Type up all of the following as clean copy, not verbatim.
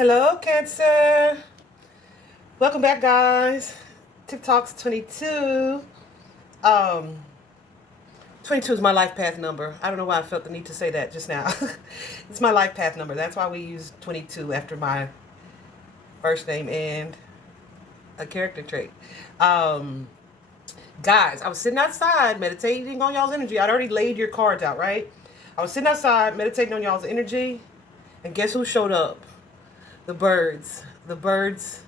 Hello, Cancer. Welcome back, guys. TikTok's 22. Um, 22 is my life path number. I don't know why I felt the need to say that just now. It's my life path number. That's why we use 22 after my first name and a character trait. Um, Guys, I was sitting outside meditating on y'all's energy. I'd already laid your cards out, right? I was sitting outside meditating on y'all's energy, and guess who showed up? The birds. The birds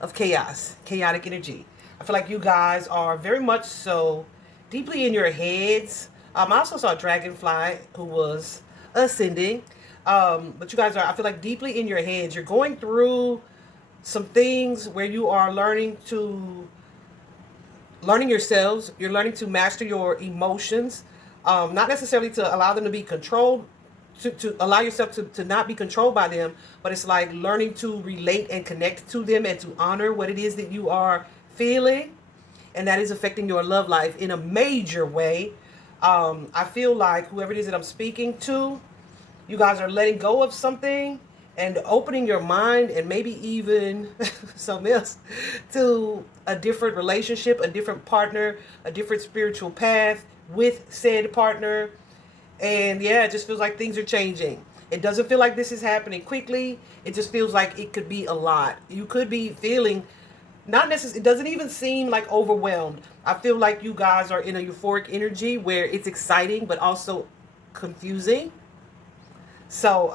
of chaos, chaotic energy. I feel like you guys are very much so deeply in your heads. I also saw a dragonfly who was ascending. But you guys are, I feel like, deeply in your heads. You're going through some things where you are learning yourselves. You're learning to master your emotions, not necessarily to allow them to be controlled, to allow yourself to not be controlled by them, but it's like learning to relate and connect to them and to honor what it is that you are feeling. And that is affecting your love life in a major way. I feel like whoever it is that I'm speaking to, you guys are letting go of something and opening your mind and maybe even something else to a different relationship, a different partner, a different spiritual path with said partner. And yeah, it just feels like things are changing. It doesn't feel like this is happening quickly. It just feels like it could be a lot. You could be feeling not necessarily, it doesn't even seem like overwhelmed. I feel like you guys are in a euphoric energy where it's exciting but also confusing. So,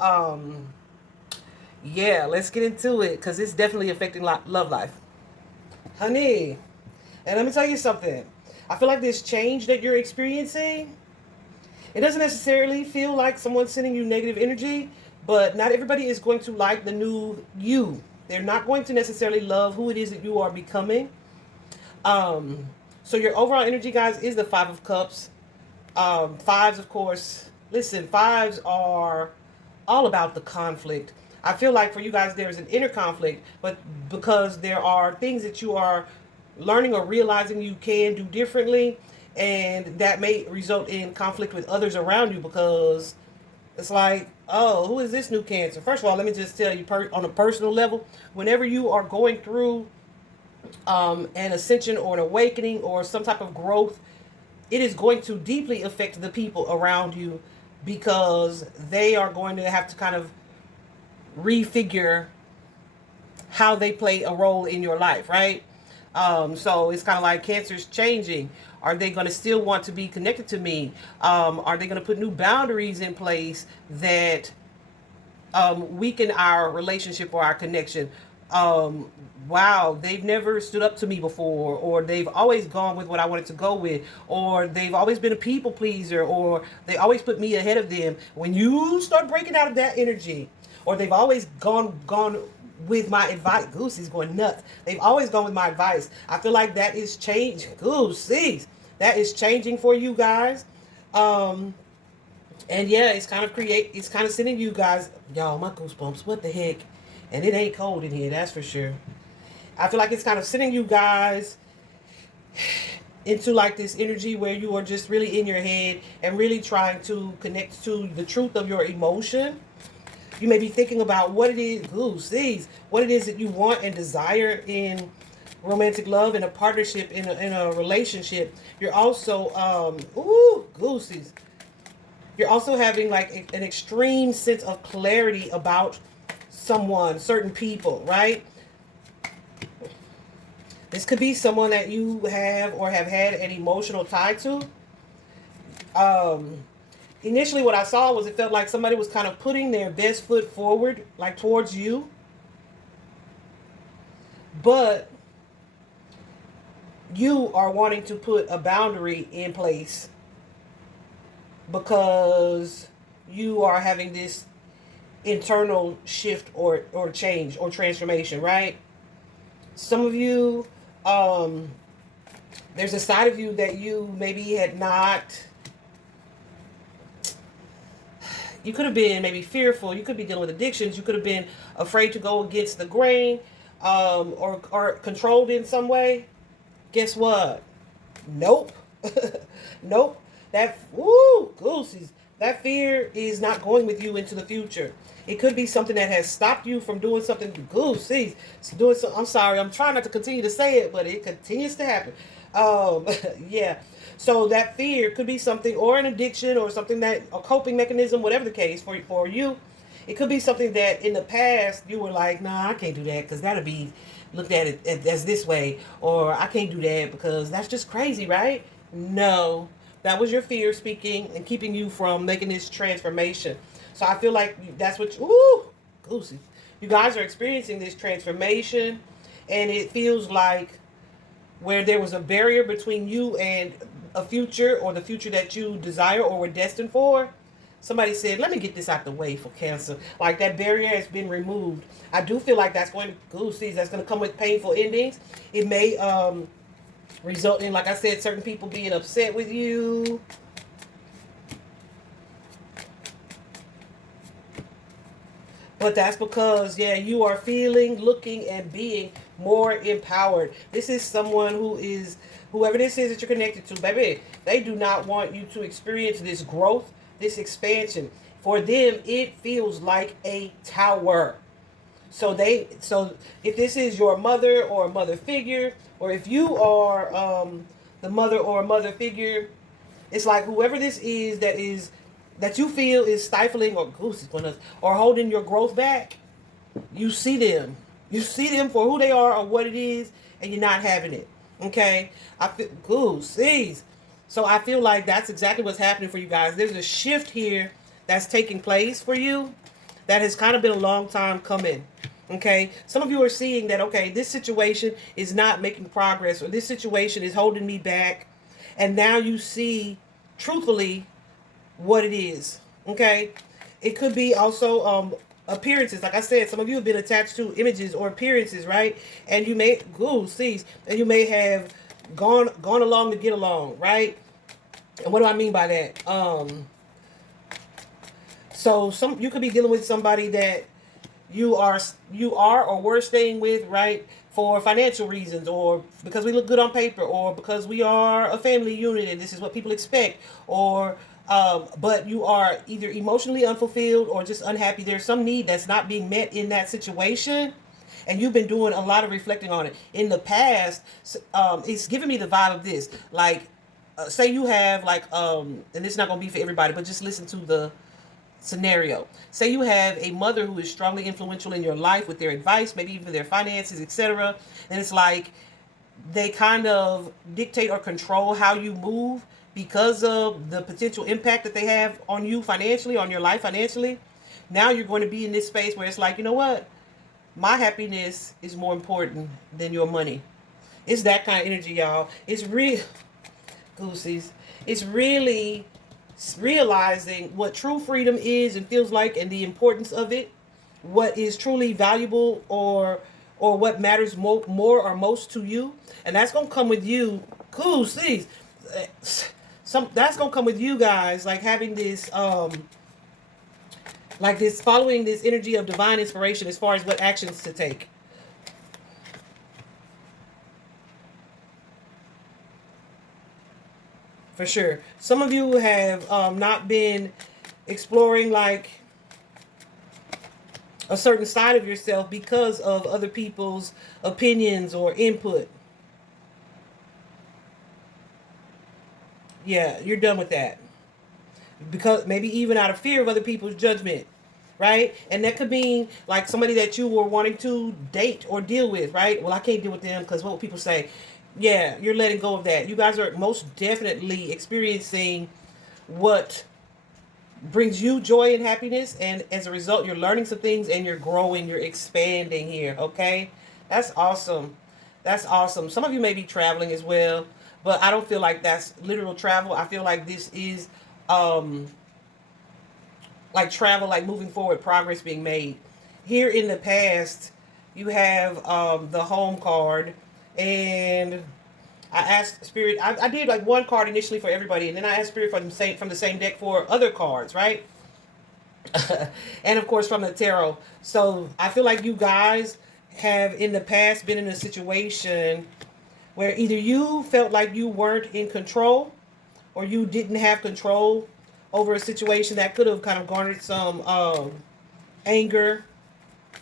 yeah, let's get into it because it's definitely affecting love life. Honey, and let me tell you something. I feel like this change that you're experiencing, it doesn't necessarily feel like someone's sending you negative energy, but not everybody is going to like the new you. They're not going to necessarily love who it is that you are becoming. So your overall energy, guys, is the Five of Cups. Fives, of course. Listen, fives are all about the conflict. I feel like for you guys, there's an inner conflict, but because there are things that you are learning or realizing you can do differently, and that may result in conflict with others around you because it's like, oh, who is this new Cancer? First of all, let me just tell you on a personal level, whenever you are going through an ascension or an awakening or some type of growth, it is going to deeply affect the people around you because they are going to have to kind of refigure how they play a role in your life, right? So it's kind of like Cancer's changing. Are they going to still want to be connected to me? Are they going to put new boundaries in place that weaken our relationship or our connection? Wow, they've never stood up to me before, or they've always gone with what I wanted to go with, or they've always been a people pleaser, or they always put me ahead of them. When you start breaking out of that energy, or they've always gone with my advice. Goosey's going nuts. They've always gone with my advice. I feel like that is changing. Goosey's. That is changing for you guys. And yeah, it's kind of sending you guys, y'all, my goosebumps. What the heck? And it ain't cold in here, that's for sure. I feel like it's kind of sending you guys into like this energy where you are just really in your head and really trying to connect to the truth of your emotion. You may be thinking about what it is, what it is that you want and desire in romantic love, in a partnership, in a relationship. You're also, goosies. You're also having like an extreme sense of clarity about someone, certain people, right? This could be someone that you have or have had an emotional tie to. Initially what I saw was it felt like somebody was kind of putting their best foot forward, like towards you. But you are wanting to put a boundary in place because you are having this internal shift or change or transformation, right? Some of you, there's a side of you that you maybe had not. You could have been maybe fearful. You could be dealing with addictions. You could have been afraid to go against the grain, or controlled in some way. Guess what? Nope. Nope. That, goosies. That fear is not going with you into the future. It could be something that has stopped you from doing something good. See, doing so. I'm sorry. I'm trying not to continue to say it, but it continues to happen. Um, yeah. So that fear could be something, or an addiction, or something that a coping mechanism, whatever the case for you. It could be something that in the past you were like, nah, I can't do that because that'll be looked at it as this way, or I can't do that because that's just crazy, right? No, that was your fear speaking and keeping you from making this transformation. So I feel like that's what, ooh, goosey. You guys are experiencing this transformation, and it feels like where there was a barrier between you and a future, or the future that you desire or were destined for. Somebody said, let me get this out the way for Cancer. Like, that barrier has been removed. I do feel like that's going to, goosies, that's going to come with painful endings. It may result in, like I said, certain people being upset with you. But that's because, yeah, you are feeling, looking, and being more empowered. This is someone who is, whoever this is that you're connected to, baby, they do not want you to experience this growth, this expansion. For them, it feels like a tower. So if this is your mother or a mother figure, or if you are the mother or a mother figure, it's like whoever this is that you feel is stifling or or holding your growth back. You see them. You see them for who they are or what it is, and you're not having it. Okay? I feel goosies. So I feel like that's exactly what's happening for you guys. There's a shift here that's taking place for you that has kind of been a long time coming. Okay? Some of you are seeing that, okay, this situation is not making progress, or this situation is holding me back. And now you see, truthfully, what it is. Okay? It could be also appearances. Like I said, some of you have been attached to images or appearances, right? And you may and you may have gone along to get along, right? And what do I mean by that? So you could be dealing with somebody that you are or were staying with, right, for financial reasons, or because we look good on paper, or because we are a family unit and this is what people expect, or but you are either emotionally unfulfilled or just unhappy. There's some need that's not being met in that situation, and you've been doing a lot of reflecting on it in the past. It's giving me the vibe of this, like, say you have like and it's not gonna be for everybody, but just listen to the scenario. Say you have a mother who is strongly influential in your life with their advice, maybe even their finances, etc. And it's like they kind of dictate or control how you move because of the potential impact that they have on you financially, on your life financially. Now you're going to be in this space where it's like, you know what? My happiness is more important than your money. It's that kind of energy, y'all. It's real, goosies. It's really realizing what true freedom is and feels like, and the importance of it, what is truly valuable, or what matters more or most to you. And that's gonna come with you, goosies. That's gonna come with you guys, like having this like this, following this energy of divine inspiration as far as what actions to take. For sure. Some of you have not been exploring like a certain side of yourself because of other people's opinions or input. Yeah, you're done with that. Because maybe even out of fear of other people's judgment, right? And that could mean like somebody that you were wanting to date or deal with, right? Well, I can't deal with them because what will people say? Yeah, you're letting go of that. You guys are most definitely experiencing what brings you joy and happiness, and as a result, you're learning some things and you're growing, you're expanding here, okay? That's awesome. That's awesome. Some of you may be traveling as well, but I don't feel like that's literal travel. I feel like this is um like travel, like moving forward, progress being made. Here in the past, you have the home card, and I asked Spirit. I did like one card initially for everybody, and then I asked Spirit from the same deck for other cards, right? And of course from the tarot. So I feel like you guys have in the past been in a situation where either you felt like you weren't in control, or you didn't have control over a situation that could have kind of garnered some anger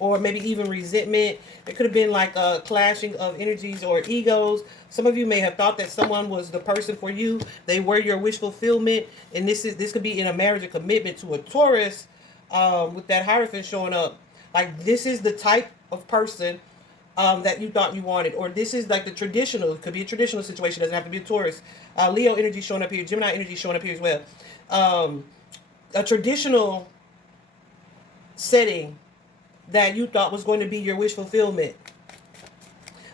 or maybe even resentment. It could have been like a clashing of energies or egos. Some of you may have thought that someone was the person for you. They were your wish fulfillment. And this could be in a marriage or commitment to a Taurus with that Hierophant showing up. Like, this is the type of person that you thought you wanted. Or this is like the traditional. It could be a traditional situation. It doesn't have to be a Taurus. Leo energy showing up here. Gemini energy showing up here as well. A traditional setting that you thought was going to be your wish fulfillment.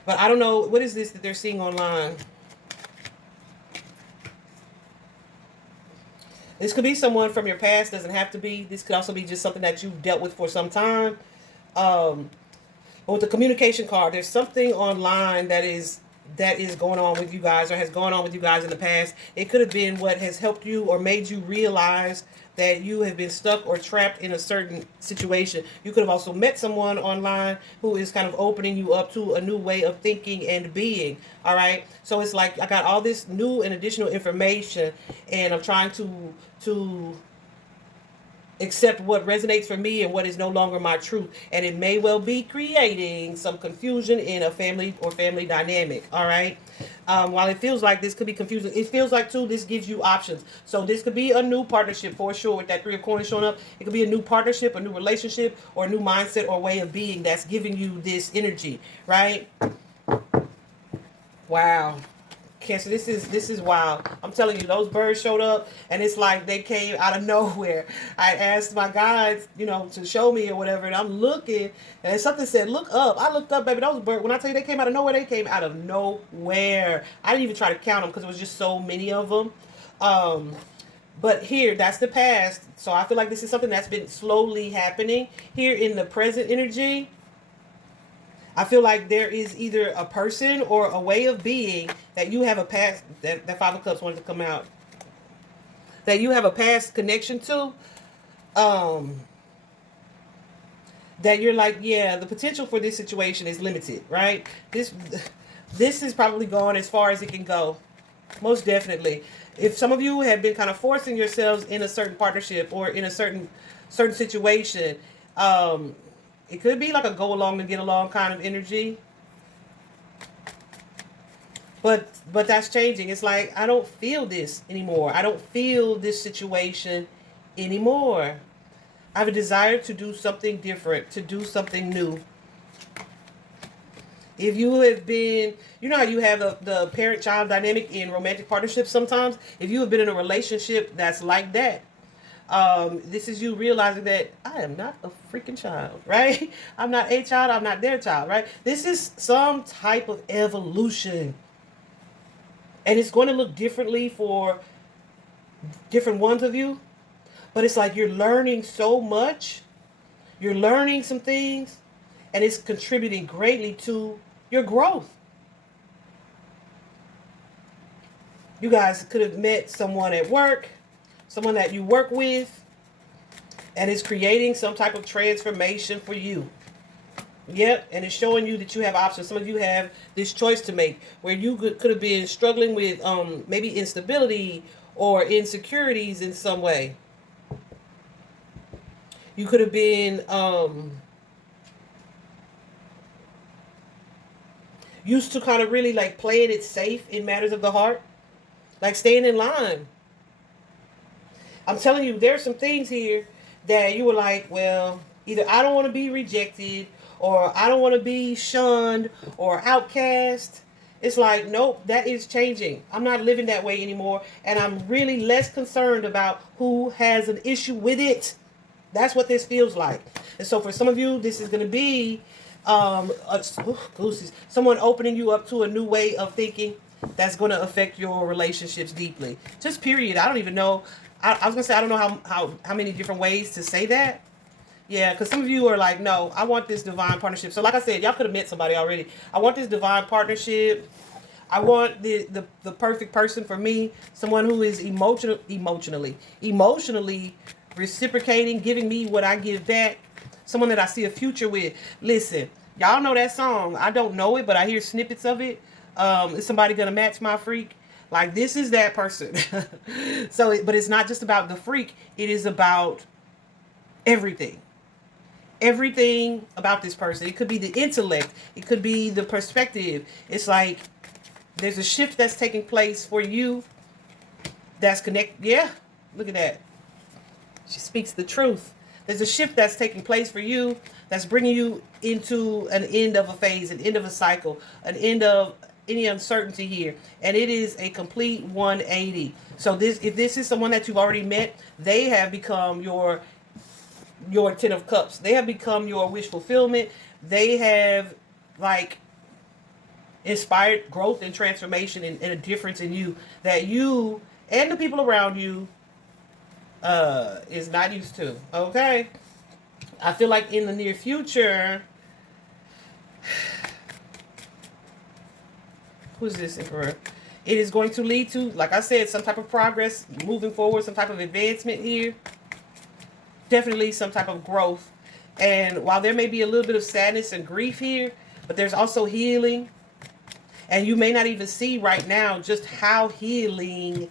But I don't know. What is this that they're seeing online? This could be someone from your past. Doesn't have to be. This could also be just something that you've dealt with for some time. But with the communication card, there's something online that is going on with you guys, or has gone on with you guys in the past. It could have been what has helped you or made you realize that you have been stuck or trapped in a certain situation. You could have also met someone online who is kind of opening you up to a new way of thinking and being. All right. So it's like I got all this new and additional information, and I'm trying to accept what resonates for me and what is no longer my truth. And it may well be creating some confusion in a family or family dynamic. All right. While it feels like this could be confusing, it feels like too, this gives you options. So this could be a new partnership for sure with that Three of Coins showing up. It could be a new partnership, a new relationship, or a new mindset or way of being that's giving you this energy. Right. Wow. Cancer, this is wild. I'm telling you, those birds showed up, and it's like they came out of nowhere. I asked my guides, to show me or whatever, and I'm looking, and something said, look up. I looked up, baby. Those birds, when I tell you they came out of nowhere, they came out of nowhere. I didn't even try to count them because it was just so many of them. But here, that's the past. So I feel like this is something that's been slowly happening. Here in the present energy, I feel like there is either a person or a way of being that you have a past, that Five of Cups wanted to come out, that you have a past connection to, that you're like, yeah, the potential for this situation is limited, right? This is probably going as far as it can go. Most definitely. If some of you have been kind of forcing yourselves in a certain partnership or in a certain situation, it could be like a go along to get along kind of energy. But that's changing. It's like, I don't feel this anymore. I don't feel this situation anymore. I have a desire to do something different, to do something new. If you have been, you know how you have the parent-child dynamic in romantic partnerships sometimes? If you have been in a relationship that's like that, this is you realizing that I am not a freaking child, right? I'm not a child. I'm not their child, right? This is some type of evolution. And it's going to look differently for different ones of you. But it's like you're learning so much. You're learning some things. And it's contributing greatly to your growth. You guys could have met someone at work, someone that you work with, and it's creating some type of transformation for you. Yep, and it's showing you that you have options. Some of you have this choice to make where you could have been struggling with maybe instability or insecurities in some way. You could have been used to kind of really like playing it safe in matters of the heart, like staying in line. I'm telling you, there's some things here that you were like, well, either I don't want to be rejected, or I don't want to be shunned or outcast. It's like, nope, that is changing. I'm not living that way anymore. And I'm really less concerned about who has an issue with it. That's what this feels like. And so for some of you, this is going to be someone opening you up to a new way of thinking that's going to affect your relationships deeply. Just period. I don't even know. I was going to say, I don't know how many different ways to say that. Yeah, because some of you are like, no, I want this divine partnership. So like I said, y'all could have met somebody already. I want this divine partnership. I want the perfect person for me. Someone who is emotionally reciprocating, giving me what I give back. Someone that I see a future with. Listen, y'all know that song. I don't know it, but I hear snippets of it. Is somebody going to match my freak? Like, this is that person. So, but it's not just about the freak. It is about everything. Everything about this person. It could be the intellect. It could be the perspective. It's like there's a shift that's taking place for you that's connected. Yeah, look at that. She speaks the truth. There's a shift that's taking place for you that's bringing you into an end of a phase, an end of a cycle, an end of any uncertainty here. And it is a complete 180. So if this is someone that you've already met, they have become your Ten of Cups. They have become your wish fulfillment. They have, like, inspired growth and transformation and a difference in you that you and the people around you is not used to. Okay? I feel like in the near future, who's this Emperor? It is going to lead to, like I said, some type of progress, moving forward, some type of advancement here. Definitely some type of growth. And while there may be a little bit of sadness and grief here, but there's also healing. And you may not even see right now just how healing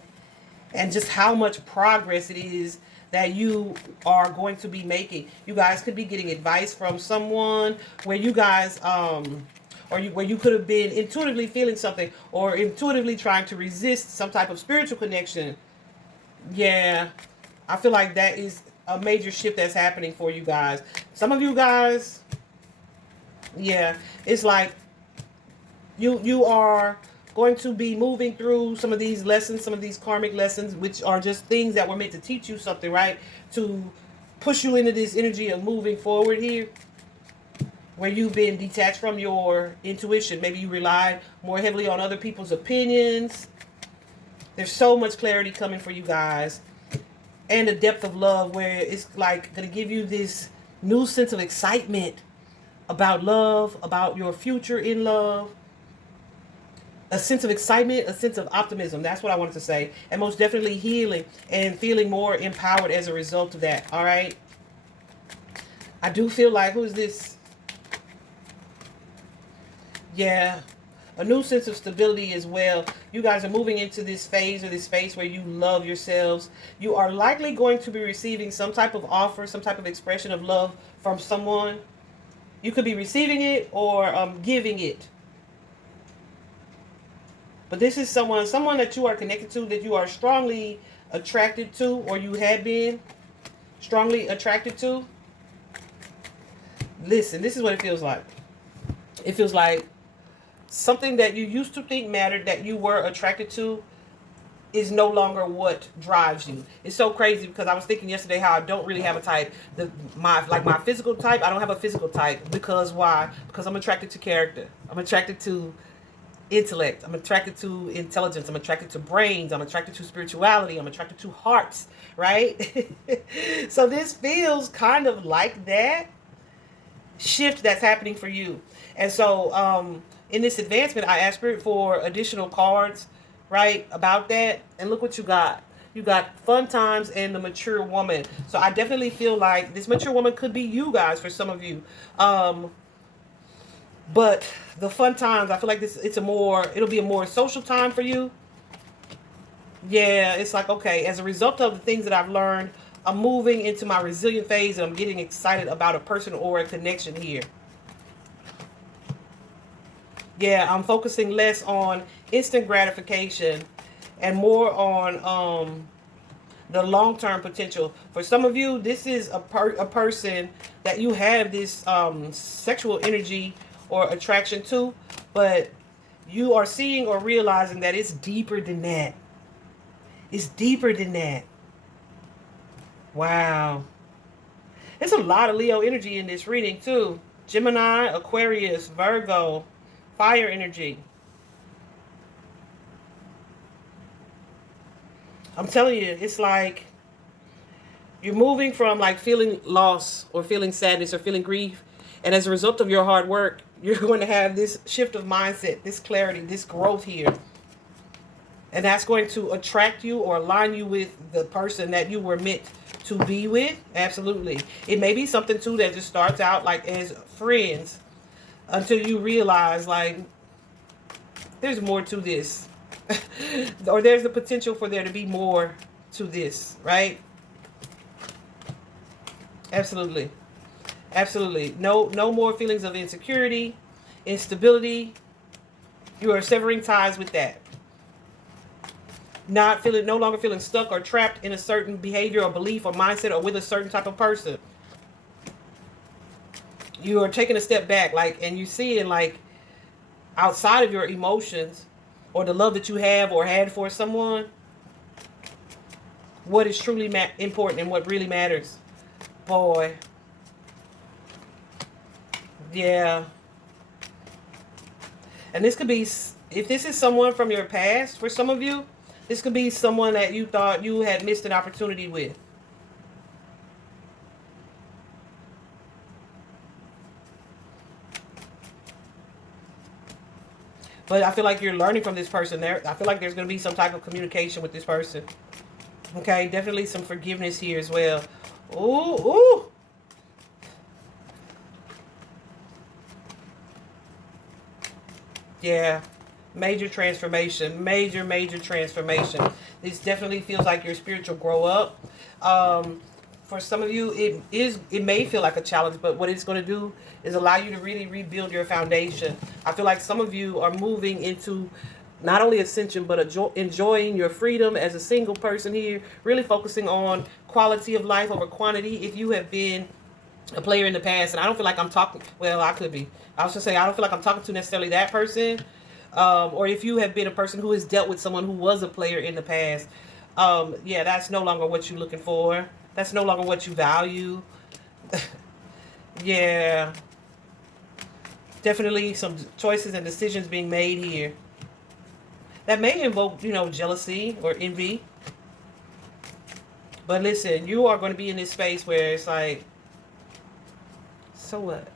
and just how much progress it is that you are going to be making. You guys could be getting advice from someone where you guys, where you could have been intuitively feeling something or intuitively trying to resist some type of spiritual connection. Yeah, I feel like that is a major shift that's happening for you guys. Some of you guys, yeah, it's like you are going to be moving through some of these lessons, some of these karmic lessons, which are just things that were meant to teach you something, right? To push you into this energy of moving forward here, where you've been detached from your intuition. Maybe you relied more heavily on other people's opinions. There's so much clarity coming for you guys. And a depth of love where it's like going to give you this new sense of excitement about love, about your future in love. A sense of excitement, a sense of optimism. That's what I wanted to say. And most definitely healing and feeling more empowered as a result of that. All right. I do feel like, who's this? Yeah. A new sense of stability as well. You guys are moving into this phase or this space where you love yourselves. You are likely going to be receiving some type of offer, some type of expression of love from someone. You could be receiving it or giving it. But this is someone that you are connected to, that you are strongly attracted to, or you have been strongly attracted to. Listen, this is what it feels like. It feels like something that you used to think mattered, that you were attracted to, is no longer what drives you. It's so crazy because I was thinking yesterday how I don't really have a type. My physical type, I don't have a physical type. Because why? Because I'm attracted to character. I'm attracted to intellect. I'm attracted to intelligence. I'm attracted to brains. I'm attracted to spirituality. I'm attracted to hearts, right? So this feels kind of like that shift that's happening for you. And so in this advancement, I asked Spirit for additional cards, right, about that. And look what you got. You got fun times and the mature woman. So I definitely feel like this mature woman could be you guys for some of you. But the fun times, I feel like it'll be a more social time for you. Yeah, it's like, okay, as a result of the things that I've learned, I'm moving into my resilient phase and I'm getting excited about a person or a connection here. Yeah, I'm focusing less on instant gratification and more on the long-term potential. For some of you, this is a person that you have this sexual energy or attraction to, but you are seeing or realizing that it's deeper than that. It's deeper than that. Wow. There's a lot of Leo energy in this reading too. Gemini, Aquarius, Virgo, fire energy. I'm telling you, it's like you're moving from like feeling loss or feeling sadness or feeling grief. And as a result of your hard work, you're going to have this shift of mindset, this clarity, this growth here. And that's going to attract you or align you with the person that you were meant to be with. Absolutely. It may be something too that just starts out like as friends until you realize like there's more to this. Or there's the potential for there to be more to this, right? Absolutely. Absolutely. No more feelings of insecurity, instability. You are severing ties with that. No longer feeling stuck or trapped in a certain behavior or belief or mindset or with a certain type of person. You are taking a step back, like, and you see it like outside of your emotions or the love that you have or had for someone, what is truly important and what really matters. Boy. Yeah. And this could be, if this is someone from your past, for some of you, this could be someone that you thought you had missed an opportunity with. But I feel like you're learning from this person. I feel like there's going to be some type of communication with this person. Okay, definitely some forgiveness here as well. Ooh, ooh. Yeah. Major transformation. Major transformation. This definitely feels like your spiritual grow up. For some of you, it may feel like a challenge, but what it's going to do is allow you to really rebuild your foundation. I feel like some of you are moving into not only ascension, but enjoying your freedom as a single person here, really focusing on quality of life over quantity. If you have been a player in the past, and I don't feel like I'm talking, well, I could be. I was just saying, I don't feel like I'm talking to necessarily that person. Or if you have been a person who has dealt with someone who was a player in the past, yeah, that's no longer what you're looking for. That's no longer what you value. Yeah. Definitely some choices and decisions being made here that may invoke, jealousy or envy. But listen, you are going to be in this space where it's like, so what?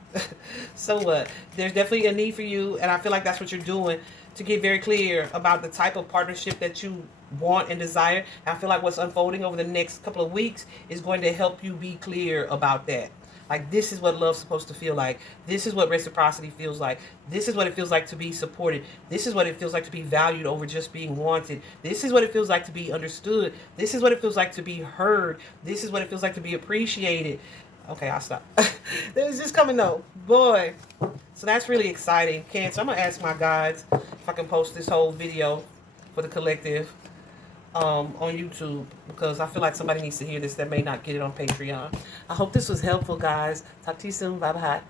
So what? There's definitely a need for you, and I feel like that's what you're doing, to get very clear about the type of partnership that you want and desire. And I feel like what's unfolding over the next couple of weeks is going to help you be clear about that. Like, this is what love's supposed to feel like. This is what reciprocity feels like. This is what it feels like to be supported. This is what it feels like to be valued over just being wanted. This is what it feels like to be understood. This is what it feels like to be heard. This is what it feels like to be appreciated. Okay, I'll stop. There's just coming though. Boy. So that's really exciting. Cancer, I'm going to ask my guides if I can post this whole video for the collective on YouTube, because I feel like somebody needs to hear this that may not get it on Patreon. I hope this was helpful, guys. Talk to you soon. Bye-bye.